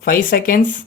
5 seconds.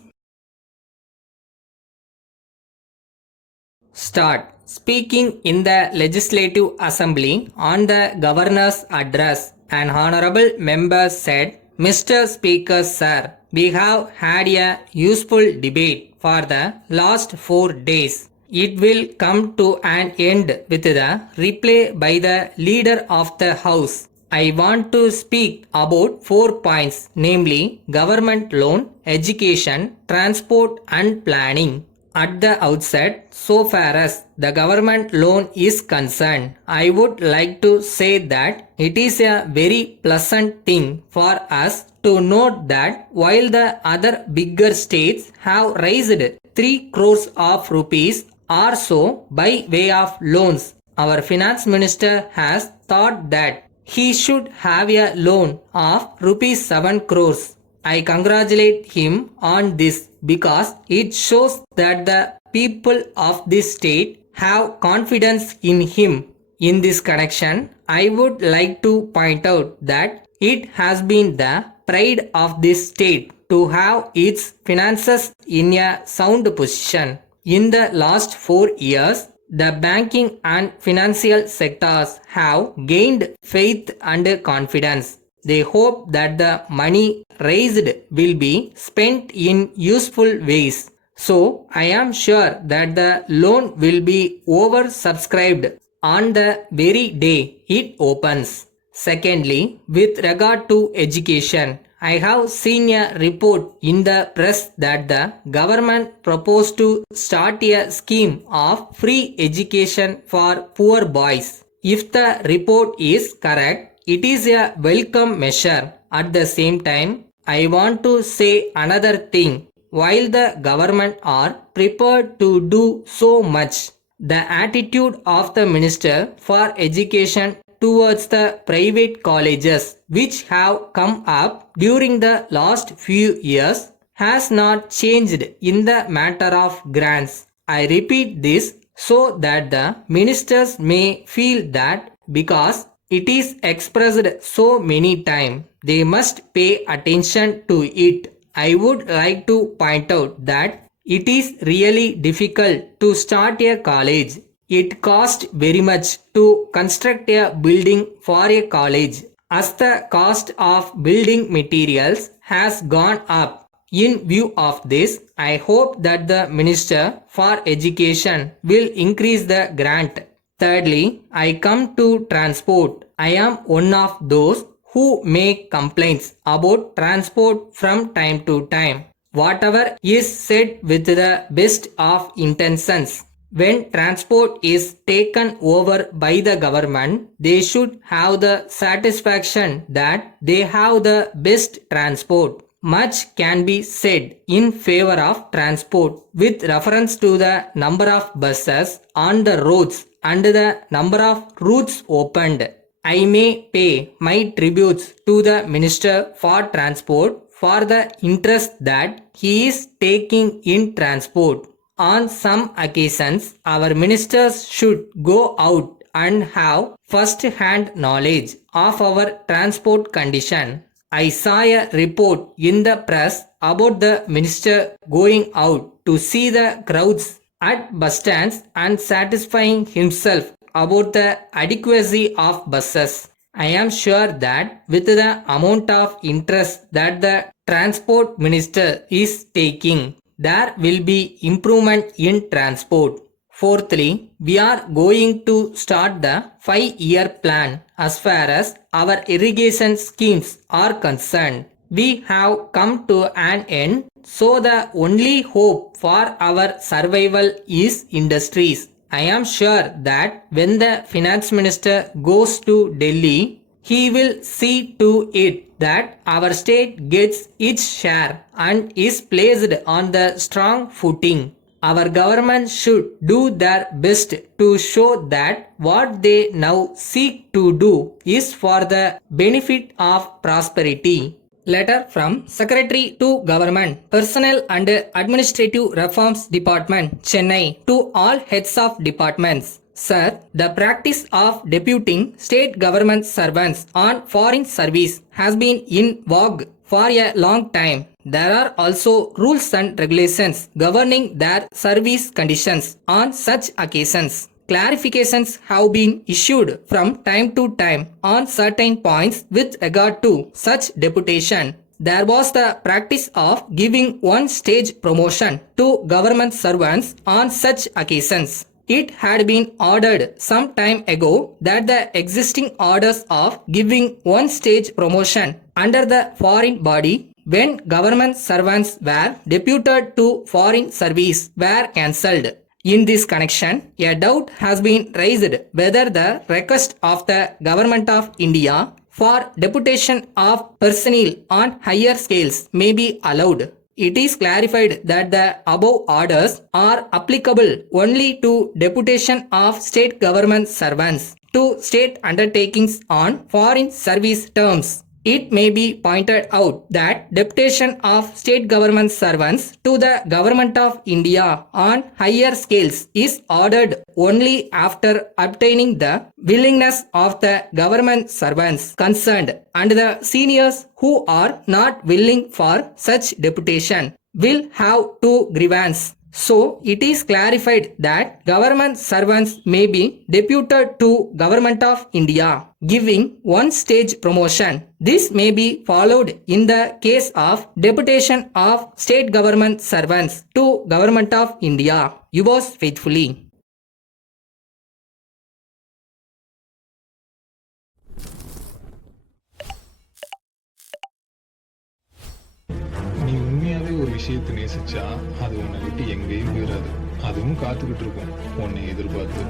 Start. Speaking in the Legislative Assembly on the Governor's address, an honorable member said, Mr. Speaker, sir, we have had a useful debate for the last 4 days. It will come to an end with the reply by the Leader of the House. I want to speak about 4 points, namely government loan, education, transport and planning. At the outset, so far as the government loan is concerned, I would like to say that it is a very pleasant thing for us to note that while the other bigger states have raised 3 crores of rupees or so by way of loans, our finance minister has thought that he should have a loan of rupees 7 crores. I congratulate him on this because it shows that the people of this state have confidence in him. In this connection, I would like to point out that it has been the pride of this state to have its finances in a sound position. In the last 4 years, the banking and financial sectors have gained faith and confidence. They hope that the money raised will be spent in useful ways. So, I am sure that the loan will be oversubscribed on the very day it opens. Secondly, with regard to education, I have seen a report in the press that the government proposed to start a scheme of free education for poor boys. If the report is correct, it is a welcome measure. At the same time, I want to say another thing. While the government are prepared to do so much, the attitude of the Minister for Education towards the private colleges which have come up during the last few years has not changed in the matter of grants. I repeat this so that the ministers may feel that because it is expressed so many times, they must pay attention to it. I would like to point out that it is really difficult to start a college. It costs very much to construct a building for a college. As the cost of building materials has gone up, in view of this, I hope that the Minister for Education will increase the grant. Thirdly, I come to transport. I am one of those who make complaints about transport from time to time. Whatever is said with the best of intentions. When transport is taken over by the government, they should have the satisfaction that they have the best transport. Much can be said in favor of transport with reference to the number of buses on the roads and the number of routes opened. I may pay my tributes to the Minister for Transport for the interest that he is taking in transport. On some occasions, our ministers should go out and have first-hand knowledge of our transport condition. I saw a report in the press about the minister going out to see the crowds at bus stands and satisfying himself about the adequacy of buses. I am sure that with the amount of interest that the transport minister is taking, there will be improvement in transport. Fourthly, we are going to start the 5-year plan as far as our irrigation schemes are concerned. We have come to an end, so the only hope for our survival is industries. I am sure that when the finance minister goes to Delhi, he will see to it that our state gets its share and is placed on the strong footing. Our government should do their best to show that what they now seek to do is for the benefit of prosperity. Letter from Secretary to Government, Personnel and Administrative Reforms Department, Chennai, to all heads of departments. Sir, the practice of deputing state government servants on foreign service has been in vogue for a long time. There are also rules and regulations governing their service conditions on such occasions. Clarifications have been issued from time to time on certain points with regard to such deputation. There was the practice of giving one stage promotion to government servants on such occasions. It had been ordered some time ago that the existing orders of giving one stage promotion under the foreign body when government servants were deputed to foreign service were cancelled. In this connection, a doubt has been raised whether the request of the Government of India for deputation of personnel on higher scales may be allowed. It is clarified that the above orders are applicable only to deputation of state government servants to state undertakings on foreign service terms. It may be pointed out that deputation of state government servants to the Government of India on higher scales is ordered only after obtaining the willingness of the government servants concerned, and the seniors who are not willing for such deputation will have to grievance. So, it is clarified that government servants may be deputed to Government of India, giving one stage promotion. This may be followed in the case of deputation of state government servants to Government of India. Yours faithfully. நீ உண்மையாவே ஒரு விஷயத்தை நேசிச்சா அது உன்னை விட்டு எங்கேயும் போயிடாது. அதுவும் காத்துக்கிட்டு இருக்கும் உன்னை எதிர்பார்த்து.